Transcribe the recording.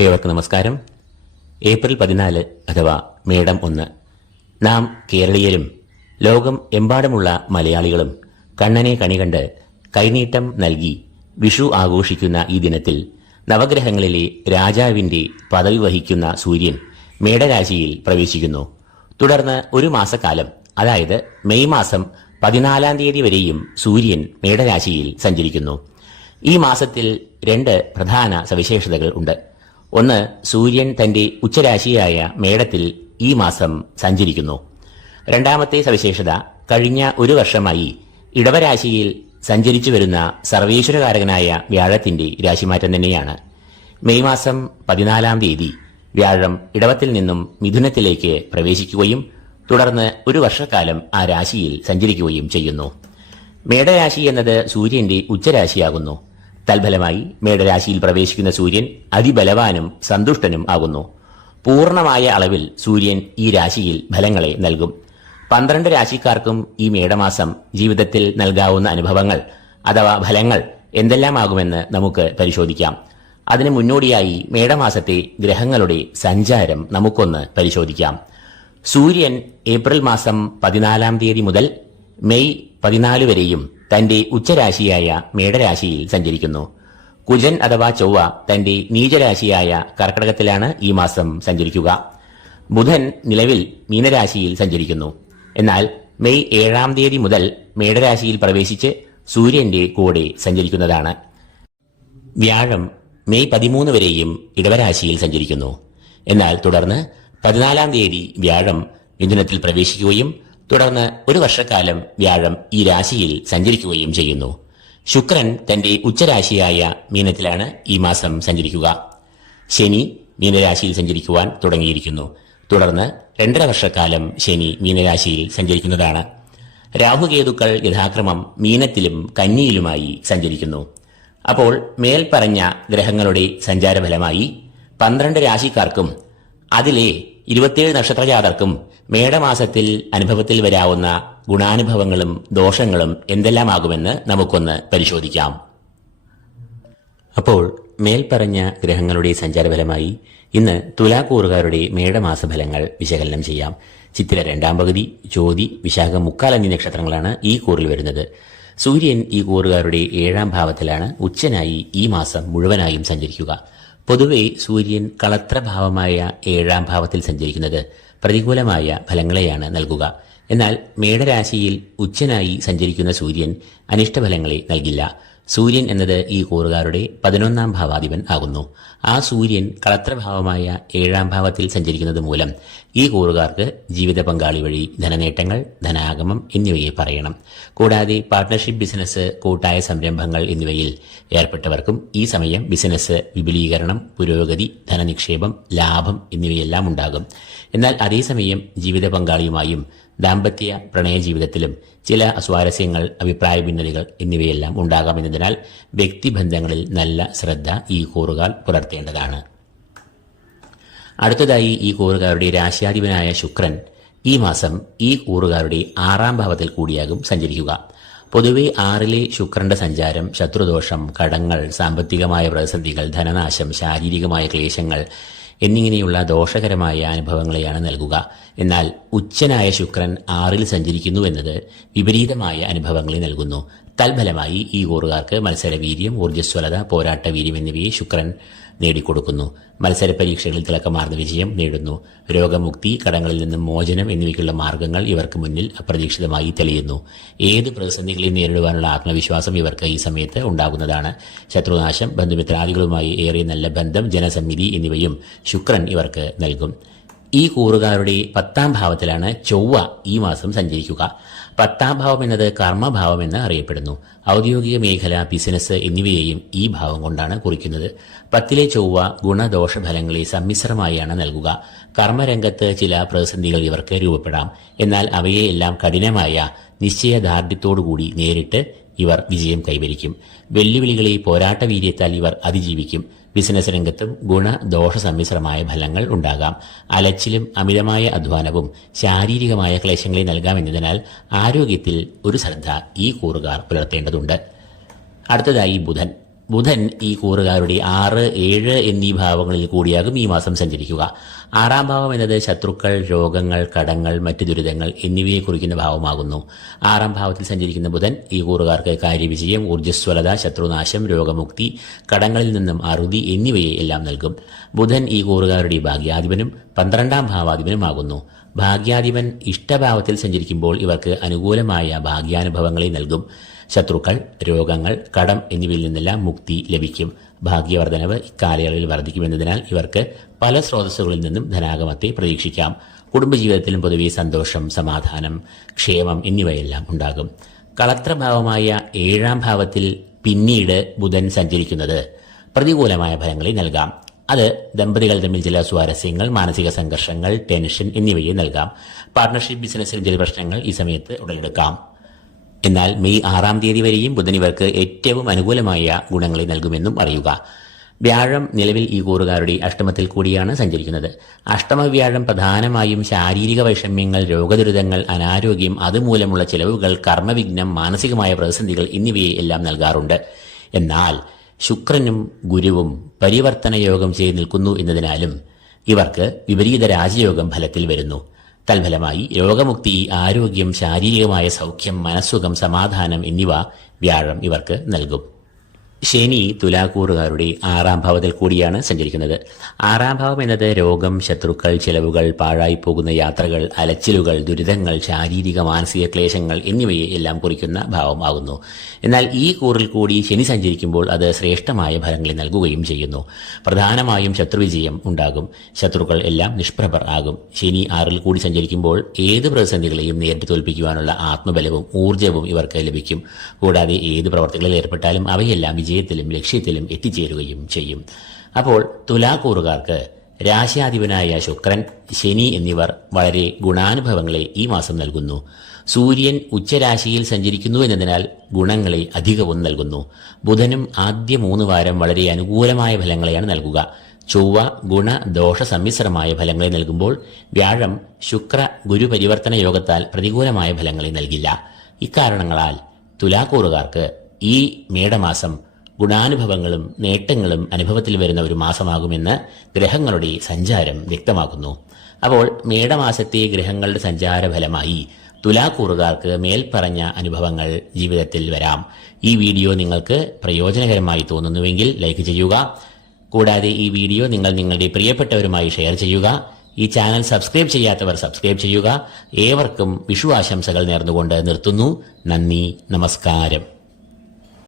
ഏവർക്കും നമസ്കാരം. ഏപ്രിൽ പതിനാല് അഥവാ മേടം ഒന്ന്. നാം കേരളീയരും ലോകം എമ്പാടുമുള്ള മലയാളികളും കണ്ണനെ കണികണ്ട് കൈനീട്ടം നൽകി വിഷു ആഘോഷിക്കുന്ന ഈ ദിനത്തിൽ നവഗ്രഹങ്ങളിലെ രാജാവിന്റെ പദവി വഹിക്കുന്ന സൂര്യൻ മേടരാശിയിൽ പ്രവേശിക്കുന്നു. തുടർന്ന് ഒരു മാസക്കാലം അതായത് മെയ് മാസം പതിനാലാം തീയതി വരെയും സൂര്യൻ മേടരാശിയിൽ സഞ്ചരിക്കുന്നു. ഈ മാസത്തിൽ രണ്ട് പ്രധാന സവിശേഷതകൾ ഉണ്ട്. ഒന്ന് സൂര്യൻ തന്റെ ഉച്ചരാശിയായ മേടത്തിൽ ഈ മാസം സഞ്ചരിക്കുന്നു. രണ്ടാമത്തെ സവിശേഷത കഴിഞ്ഞ ഒരു വർഷമായി ഇടവരാശിയിൽ സഞ്ചരിച്ചു വരുന്ന സർവേശ്വരകാരകനായ വ്യാഴത്തിന്റെ രാശിമാറ്റം തന്നെയാണ്. മെയ് മാസം പതിനാലാം തീയതി വ്യാഴം ഇടവത്തിൽ നിന്നും മിഥുനത്തിലേക്ക് പ്രവേശിക്കുകയും തുടർന്ന് ഒരു വർഷക്കാലം ആ രാശിയിൽ സഞ്ചരിക്കുകയും ചെയ്യുന്നു. മേടരാശി എന്നത് സൂര്യന്റെ ഉച്ചരാശിയാകുന്നു. തൽഫലമായി മേടരാശിയിൽ പ്രവേശിക്കുന്ന സൂര്യൻ അതിബലവാനും സന്തുഷ്ടനും ആകുന്നു. പൂർണമായ അളവിൽ സൂര്യൻ ഈ രാശിയിൽ ഫലങ്ങളെ നൽകും. പന്ത്രണ്ട് രാശിക്കാർക്കും ഈ മേടമാസം ജീവിതത്തിൽ നൽകാവുന്ന അനുഭവങ്ങൾ അഥവാ ഫലങ്ങൾ എന്തെല്ലാമാകുമെന്ന് നമുക്ക് പരിശോധിക്കാം. അതിന് മുന്നോടിയായി മേടമാസത്തെ ഗ്രഹങ്ങളുടെ സഞ്ചാരം നമുക്കൊന്ന് പരിശോധിക്കാം. സൂര്യൻ ഏപ്രിൽ മാസം പതിനാലാം തീയതി മുതൽ മെയ് പതിനാല് വരെയും തന്റെ ഉച്ചരാശിയായ മേടരാശിയിൽ സഞ്ചരിക്കുന്നു. കുജൻ അഥവാ ചൊവ്വ തന്റെ നീചരാശിയായ കർക്കടകത്തിലാണ് ഈ മാസം സഞ്ചരിക്കുക. ബുധൻ നിലവിൽ മീനരാശിയിൽ സഞ്ചരിക്കുന്നു. എന്നാൽ മെയ് ഏഴാം തീയതി മുതൽ മേടരാശിയിൽ പ്രവേശിച്ച് സൂര്യന്റെ കൂടെ സഞ്ചരിക്കുന്നതാണ്. വ്യാഴം മെയ് പതിമൂന്ന് വരെയും ഇടവരാശിയിൽ സഞ്ചരിക്കുന്നു. എന്നാൽ തുടർന്ന് പതിനാലാം തീയതി വ്യാഴം മിഥുനത്തിൽ പ്രവേശിക്കുകയും തുടർന്ന് ഒരു വർഷക്കാലം വ്യാഴം ഈ രാശിയിൽ സഞ്ചരിക്കുകയും ചെയ്യുന്നു. ശുക്രൻ തന്റെ ഉച്ചരാശിയായ മീനത്തിലാണ് ഈ മാസം സഞ്ചരിക്കുക. ശനി മീനരാശിയിൽ സഞ്ചരിക്കുവാൻ തുടങ്ങിയിരിക്കുന്നു. തുടർന്ന് രണ്ടര വർഷക്കാലം ശനി മീനരാശിയിൽ സഞ്ചരിക്കുന്നതാണ്. രാഹുകേതുക്കൾ യഥാക്രമം മീനത്തിലും കന്നിയിലുമായി സഞ്ചരിക്കുന്നു. അപ്പോൾ മേൽപ്പറഞ്ഞ ഗ്രഹങ്ങളുടെ സഞ്ചാരഫലമായി പന്ത്രണ്ട് രാശിക്കാർക്കും അതിലെ ഇരുപത്തിയേഴ് നക്ഷത്രജാതർക്കും മേടമാസത്തിൽ അനുഭവത്തിൽ വരാവുന്ന ഗുണാനുഭവങ്ങളും ദോഷങ്ങളും എന്തെല്ലാമാകുമെന്ന് നമുക്കൊന്ന് പരിശോധിക്കാം. അപ്പോൾ മേൽപ്പറഞ്ഞ ഗ്രഹങ്ങളുടെ സഞ്ചാരഫലമായി ഇന്ന് തുലാക്കൂറുകാരുടെ മേടമാസ ഫലങ്ങൾ വിശകലനം ചെയ്യാം. ചിത്തിര രണ്ടാം പകുതി ജ്യോതി വിശാഖ മുക്കാൽ എന്നീ നക്ഷത്രങ്ങളാണ് ഈ കൂറിൽ വരുന്നത്. സൂര്യൻ ഈ കൂറുകാരുടെ ഏഴാം ഭാവത്തിലാണ് ഉച്ചനായി ഈ മാസം മുഴുവനായും സഞ്ചരിക്കുക. പൊതുവെ സൂര്യൻ കളത്രഭാവമായ ഏഴാം ഭാവത്തിൽ സഞ്ചരിക്കുന്നത് പ്രതികൂലമായ ഫലങ്ങളെയാണ് നൽകുക. എന്നാൽ മേടരാശിയിൽ ഉച്ചനായി സഞ്ചരിക്കുന്ന സൂര്യൻ അനിഷ്ടഫലങ്ങളെ നൽകില്ല. സൂര്യൻ എന്നത് ഈ കൂറുകാരുടെ പതിനൊന്നാം ഭാവാധിപൻ ആകുന്നു. ആ സൂര്യൻ കളത്രഭാവമായ ഏഴാം ഭാവത്തിൽ സഞ്ചരിക്കുന്നത് മൂലം ഈ കൂറുകാർക്ക് ജീവിത പങ്കാളി വഴി ധനനേട്ടങ്ങൾ ധനാഗമം എന്നിവയെ പറയണം. കൂടാതെ പാർട്ട്ണർഷിപ്പ് ബിസിനസ് കൂട്ടായ സംരംഭങ്ങൾ എന്നിവയിൽ ഏർപ്പെട്ടവർക്കും ഈ സമയം ബിസിനസ് വിപുലീകരണം പുരോഗതി ധനനിക്ഷേപം ലാഭം എന്നിവയെല്ലാം ഉണ്ടാകും. എന്നാൽ അതേസമയം ജീവിത പങ്കാളിയുമായും ദാമ്പത്യ പ്രണയ ജീവിതത്തിലും ചില അസ്വാരസ്യങ്ങൾ അഭിപ്രായ ഭിന്നതകൾ എന്നിവയെല്ലാം ഉണ്ടാകാമെന്നതിനാൽ വ്യക്തിബന്ധങ്ങളിൽ നല്ല ശ്രദ്ധ ഈ കൂറുകാർ പുലർത്തേണ്ടതാണ്. അടുത്തതായി ഈ കൂറുകാരുടെ രാശ്യാധിപനായ ശുക്രൻ ഈ മാസം ഈ കൂറുകാരുടെ ആറാം ഭാവത്തിൽ കൂടിയാകും സഞ്ചരിക്കുക. പൊതുവെ ആറിലെ ശുക്രന്റെ സഞ്ചാരം ശത്രുദോഷം കടങ്ങൾ സാമ്പത്തികമായ പ്രതിസന്ധികൾ ധനനാശം ശാരീരികമായ ക്ലേശങ്ങൾ എന്നിങ്ങനെയുള്ള ദോഷകരമായ അനുഭവങ്ങളെയാണ് നൽകുക. എന്നാൽ ഉച്ചനായ ശുക്രൻ ആറിൽ സഞ്ചരിക്കുന്നു എന്നത് വിപരീതമായ അനുഭവങ്ങളെ നൽകുന്നു. തൽഫലമായി ഈ കൂറുകാർക്ക് മത്സരവീര്യം ഊർജസ്വലത പോരാട്ടവീര്യം എന്നിവയെ ശുക്രൻ നേടിക്കൊടുക്കുന്നു. മത്സര പരീക്ഷകളിൽ തിളക്കമാർന്ന വിജയം നേടുന്നു. രോഗമുക്തി കടങ്ങളിൽ നിന്നും മോചനം എന്നിവയ്ക്കുള്ള മാർഗങ്ങൾ ഇവർക്ക് മുന്നിൽ അപ്രതീക്ഷിതമായി തെളിയുന്നു. ഏത് പ്രതിസന്ധികളെയും നേരിടുവാനുള്ള ആത്മവിശ്വാസം ഇവർക്ക് ഈ സമയത്ത് ഉണ്ടാകുന്നതാണ്. ശത്രുനാശം ബന്ധുമിത്രാദികളുമായി ഏറെ നല്ല ബന്ധം ജനസമിതി എന്നിവയും ശുക്രൻ ഇവർക്ക് നൽകും. ഈ കൂറുകാരുടെ പത്താം ഭാവത്തിലാണ് ചൊവ്വ ഈ മാസം സഞ്ചരിക്കുക. പത്താം ഭാവം എന്നത് കർമ്മഭാവം എന്ന് അറിയപ്പെടുന്നു. ഔദ്യോഗിക മേഖല ബിസിനസ് എന്നിവയെയും ഈ ഭാവം കൊണ്ടാണ് കുറിക്കുന്നത്. പത്തിലെ ചൊവ്വ ഗുണദോഷ ഫലങ്ങളെ സമ്മിശ്രമായാണ് നൽകുക. കർമ്മരംഗത്ത് ചില പ്രതിസന്ധികൾ ഇവർക്ക് രൂപപ്പെടാം. എന്നാൽ അവയെല്ലാം കഠിനമായ നിശ്ചയദാർഢ്യത്തോടുകൂടി നേരിട്ട് ഇവർ വിജയം കൈവരിക്കും. വെല്ലുവിളികളെ പോരാട്ട വീര്യത്താൽ ഇവർ അതിജീവിക്കും. ബിസിനസ് രംഗത്തും ഗുണ ദോഷ സമ്മിശ്രമായ ഫലങ്ങൾ ഉണ്ടാകാം. അലച്ചിലും അമിതമായ അധ്വാനവും ശാരീരികമായ ക്ലേശങ്ങളെ നൽകാമെന്നതിനാൽ ആരോഗ്യത്തിൽ ഒരു ശ്രദ്ധ ഈ കൂറുകാർ പുലർത്തേണ്ടതുണ്ട്. അടുത്തതായി ബുധൻ. ബുധൻ ഈ കൂറുകാരുടെ ആറ് ഏഴ് എന്നീ ഭാവങ്ങളിൽ കൂടിയാകും ഈ മാസം സഞ്ചരിക്കുക. ആറാം ഭാവം എന്നത് ശത്രുക്കൾ രോഗങ്ങൾ കടങ്ങൾ മറ്റു ദുരിതങ്ങൾ എന്നിവയെ കുറിക്കുന്ന ഭാവമാകുന്നു. ആറാം ഭാവത്തിൽ സഞ്ചരിക്കുന്ന ബുധൻ ഈ കൂറുകാർക്ക് കാര്യവിജയം ഊർജസ്വലത ശത്രുനാശം രോഗമുക്തി കടങ്ങളിൽ നിന്നും അറുതി എന്നിവയെ എല്ലാം നൽകും. ബുധൻ ഈ കൂറുകാരുടെ ഭാഗ്യാധിപനും പന്ത്രണ്ടാം ഭാവാധിപനുമാകുന്നു. ഭാഗ്യാധിപൻ ഇഷ്ടഭാവത്തിൽ സഞ്ചരിക്കുമ്പോൾ ഇവർക്ക് അനുകൂലമായ ഭാഗ്യാനുഭവങ്ങളെ നൽകും. ശത്രുക്കൾ രോഗങ്ങൾ കടം എന്നിവയിൽ നിന്നെല്ലാം മുക്തി ലഭിക്കും. ഭാഗ്യവർദ്ധനവ് ഇക്കാലയളവിൽ വർദ്ധിക്കുമെന്നതിനാൽ ഇവർക്ക് പല സ്രോതസ്സുകളിൽ നിന്നും ധനാഗമത്തെ പ്രതീക്ഷിക്കാം. കുടുംബജീവിതത്തിലും പൊതുവെ സന്തോഷം സമാധാനം ക്ഷേമം എന്നിവയെല്ലാം ഉണ്ടാകും. കളത്രഭാവമായ ഏഴാം ഭാവത്തിൽ പിന്നീട് ബുധൻ സഞ്ചരിക്കുന്നത് പ്രതികൂലമായ ഫലങ്ങളെ നൽകാം. അത് ദമ്പതികൾ തമ്മിൽ ചില സ്വാരസ്യങ്ങൾ മാനസിക സംഘർഷങ്ങൾ ടെൻഷൻ എന്നിവയെ നൽകാം. പാർട്ണർഷിപ്പ് ബിസിനസ്സിൽ ചില പ്രശ്നങ്ങൾ ഈ സമയത്ത് ഉടലെടുക്കാം. എന്നാൽ മെയ് ആറാം തീയതി വരെയും ബുധൻ ഇവർക്ക് ഏറ്റവും അനുകൂലമായ ഗുണങ്ങളെ നൽകുമെന്നും അറിയുക. വ്യാഴം നിലവിൽ ഈ കൂറുകാരുടെ അഷ്ടമത്തിൽ കൂടിയാണ് സഞ്ചരിക്കുന്നത്. അഷ്ടമ വ്യാഴം പ്രധാനമായും ശാരീരിക വൈഷമ്യങ്ങൾ രോഗദുരിതങ്ങൾ അനാരോഗ്യം അതുമൂലമുള്ള ചെലവുകൾ കർമ്മവിഘ്നം മാനസികമായ പ്രതിസന്ധികൾ എന്നിവയെ എല്ലാം നൽകാറുണ്ട്. എന്നാൽ ശുക്രനും ഗുരുവും പരിവർത്തന യോഗം ചെയ്ത് നിൽക്കുന്നു എന്നതിനാലും ഇവർക്ക് വിപരീത രാജയോഗം ഫലത്തിൽ വരുന്നു. തൽഫലമായി രോഗമുക്തി ആരോഗ്യം ശാരീരികമായ സൗഖ്യം മനസ്സുഖം സമാധാനം എന്നിവ വ്യാഴം ഇവർക്ക് നൽകും. ശനി തുലാക്കൂറുകാരുടെ ആറാം ഭാവത്തിൽ കൂടിയാണ് സഞ്ചരിക്കുന്നത്. ആറാം ഭാവം എന്നത് രോഗം ശത്രുക്കൾ ചെലവുകൾ പാഴായി പോകുന്ന യാത്രകൾ അലച്ചിലുകൾ ദുരിതങ്ങൾ ശാരീരിക മാനസിക ക്ലേശങ്ങൾ എന്നിവയെ എല്ലാം കുറിക്കുന്ന ഭാവമാകുന്നു എന്നാൽ ഈ കൂറിൽ കൂടി ശനി സഞ്ചരിക്കുമ്പോൾ അത് ശ്രേഷ്ഠമായ ഫലങ്ങളെ നൽകുകയും ചെയ്യുന്നു. പ്രധാനമായും ശത്രുവിജയം ഉണ്ടാകും. ശത്രുക്കൾ എല്ലാം നിഷ്പ്രഭർ ആകും. ശനി ആറിൽ കൂടി സഞ്ചരിക്കുമ്പോൾ ഏത് പ്രതിസന്ധികളെയും നേരിട്ട് തോൽപ്പിക്കുവാനുള്ള ആത്മബലവും ഊർജവും ഇവർക്ക് ലഭിക്കും. കൂടാതെ ഏത് പ്രവർത്തികളിൽ ഏർപ്പെട്ടാലും അവയെല്ലാം വിജയത്തിലും ലക്ഷ്യത്തിലും എത്തിച്ചേരുകയും ചെയ്യും. അപ്പോൾ തുലാക്കൂറുകാർക്ക് രാശ്യാധിപനായ ശുക്രൻ ശനി എന്നിവർ വളരെ ഗുണാനുഭവങ്ങളെ ഈ മാസം നൽകുന്നു. സൂര്യൻ ഉച്ചരാശിയിൽ സഞ്ചരിക്കുന്നു എന്നതിനാൽ ഗുണങ്ങളെ അധികവും നൽകുന്നു. ബുധനും ആദ്യ മൂന്ന് വാരം വളരെ അനുകൂലമായ ഫലങ്ങളെയാണ് നൽകുക. ചൊവ്വ ഗുണ ദോഷ സമ്മിശ്രമായ ഫലങ്ങളെ നൽകുമ്പോൾ വ്യാഴം ശുക്ര ഗുരുപരിവർത്തന യോഗത്താൽ പ്രതികൂലമായ ഫലങ്ങളെ നൽകില്ല. ഇക്കാരണങ്ങളാൽ തുലാക്കൂറുകാർക്ക് ഈ മേടമാസം ഗുണാനുഭവങ്ങളും നേട്ടങ്ങളും അനുഭവത്തിൽ വരുന്ന ഒരു മാസമാകുമെന്ന് ഗ്രഹങ്ങളുടെ സഞ്ചാരം വ്യക്തമാക്കുന്നു. അപ്പോൾ മേടമാസത്തെ ഗ്രഹങ്ങളുടെ സഞ്ചാരഫലമായി തുലാക്കൂറുകാർക്ക് മേൽപ്പറഞ്ഞ അനുഭവങ്ങൾ ജീവിതത്തിൽ വരാം. ഈ വീഡിയോ നിങ്ങൾക്ക് പ്രയോജനകരമായി തോന്നുന്നുവെങ്കിൽ ലൈക്ക് ചെയ്യുക. കൂടാതെ ഈ വീഡിയോ നിങ്ങൾ നിങ്ങളുടെ പ്രിയപ്പെട്ടവരുമായി ഷെയർ ചെയ്യുക. ഈ ചാനൽ സബ്സ്ക്രൈബ് ചെയ്യാത്തവർ സബ്സ്ക്രൈബ് ചെയ്യുക. ഏവർക്കും വിഷു ആശംസകൾ നേർന്നുകൊണ്ട് നിർത്തുന്നു. നന്ദി നമസ്കാരം.